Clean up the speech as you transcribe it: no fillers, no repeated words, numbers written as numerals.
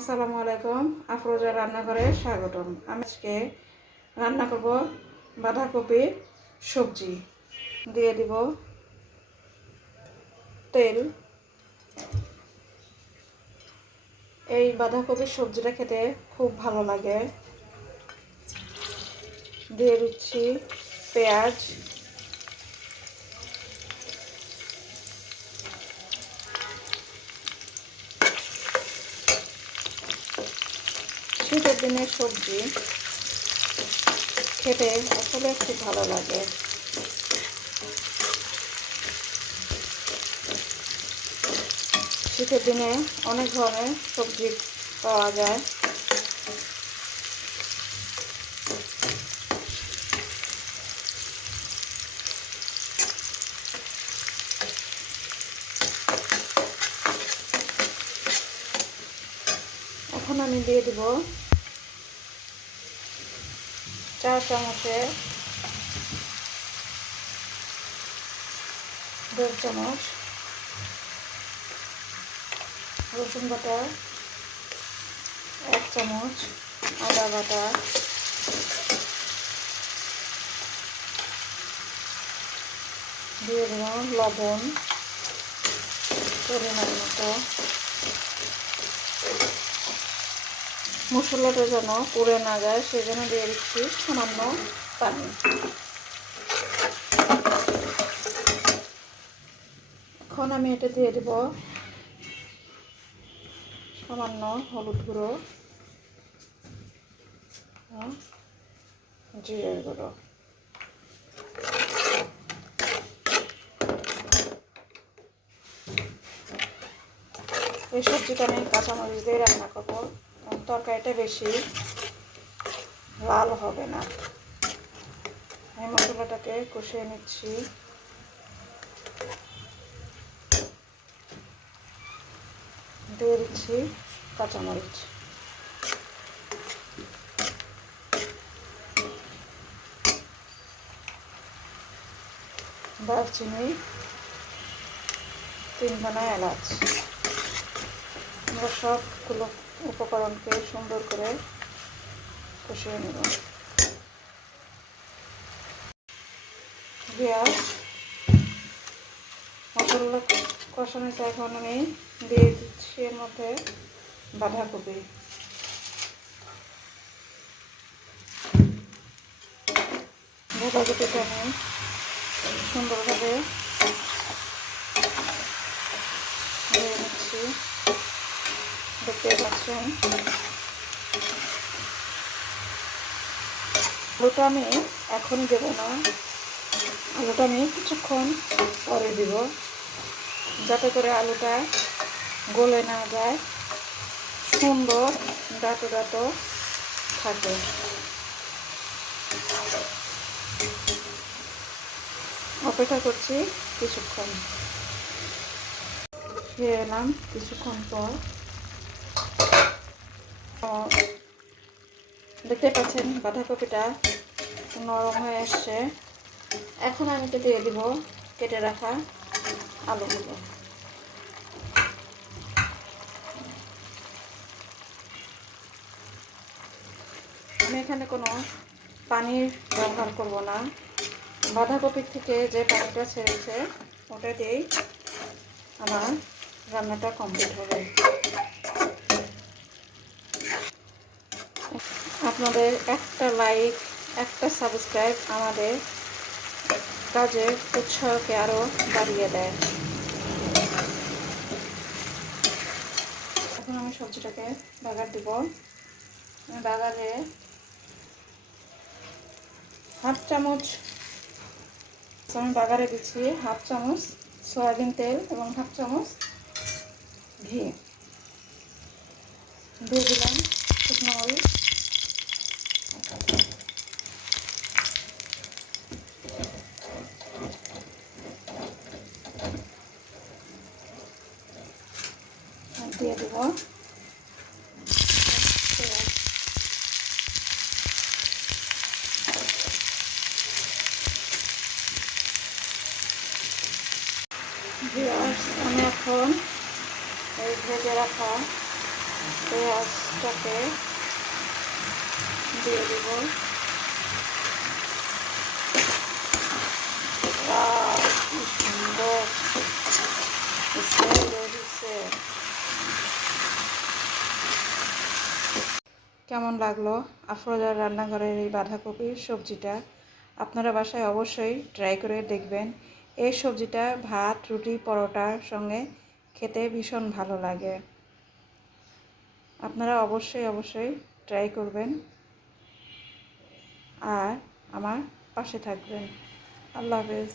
আসসালামু আলাইকুম। আফরোজা রান্নাঘরে স্বাগতম। আমি আজকে রান্না করব বাঁধাকপি সবজি। দিয়ে দিব তেল। এই বাঁধাকপির সবজিটা খেতে খুব ভালো লাগে। দিয়ে দিচ্ছি পেঁয়াজ, শীতের দিনের সবজি খেতে আসলে খুব ভালো লাগে। শীতের দিনে অনেক ধরনের সবজি পাওয়া যায়। এখন আমি দিয়ে দিব 4 চামচের 1.5 চামচ রসুন বাটা, 1 চামচ আদা বাটা, দিয়ে দেব লবণ পরিমাণ মতো। মশলাটা যেন পুড়ে না যায় সেজন্য দিয়ে দিচ্ছি সামান্য পানি। এখন আমি এটা দিয়ে দেব সামান্য হলুদ গুঁড়ো, জিরের গুঁড়ো। এই সবজিটা আমি কাঁচামরিচ দিয়ে রান্না করবো, তরকারিটা বেশি লাল হবে না। এই মশলাটাকে কষিয়ে নিচ্ছি। দিয়ে দিচ্ছি কাঁচামরিচ, দারচিনি, 3 দানা এলাচ। আমরা সবগুলো উপকরণকে সুন্দর করে কষিয়ে নেব। পেঁয়াজ মশলা কষানোতে এখন আমি দিয়ে দিচ্ছি এর মধ্যে বাঁধাকপি। বাঁধাকপিটা আমি সুন্দরভাবে দিয়ে নিচ্ছি। দেখতে পাচ্ছেন আলুটা আমি এখনই দেবো না, আলুটা আমি কিছুক্ষণ পরে দিব, যাতে করে আলুটা গলে না যায়, সুন্দর ডাটো ডাটো থাকে। অপেক্ষা করছি কিছুক্ষণ। ফিরে এলাম কিছুক্ষণ পর। দেখতে পাচ্ছেন বাঁধাকপিটা নরম হয়ে এসছে। এখন আমি তো দিয়ে দিব কেটে রাখা আলুগুলো। আমি এখানে কোনো পানির ব্যবহার করব না। বাঁধাকপির থেকে যে পানিটা ছেড়েছে ওটা দিয়েই আমার রান্নাটা কমপ্লিট হবে। আপনাদের একটা লাইক, একটা সাবস্ক্রাইব আমাদের কাজের উৎসাহকে আরও বাড়িয়ে দেয়। এখন আমি সবজিটাকে বাগার দিব। বাগারে 1/2 চামচ আমি বাগারে দিচ্ছি 1/2 চামচ সয়াবিন তেল এবং 1/2 চামচ ঘি। দিয়ে দিলাম শুকনো মরিচ, দিয়ে দেব পেঁয়াজ। আমি এখন এই ভেজে রাখা পেঁয়াজ পেঁয়াজটাকে দিয়ে দিব। কি সুন্দর স্মেল বের হচ্ছে। কেমন লাগলো আফরোজার রান্নাঘরের এই বাঁধাকপির সবজিটা? আপনারা বাসায় অবশ্যই ট্রাই করে দেখবেন। এই সবজিটা ভাত, রুটি, পরোটার সঙ্গে খেতে ভীষণ ভালো লাগে। আপনারা অবশ্যই ট্রাই করবেন আর আমার পাশে থাকবেন। আল্লাহ হাফেজ।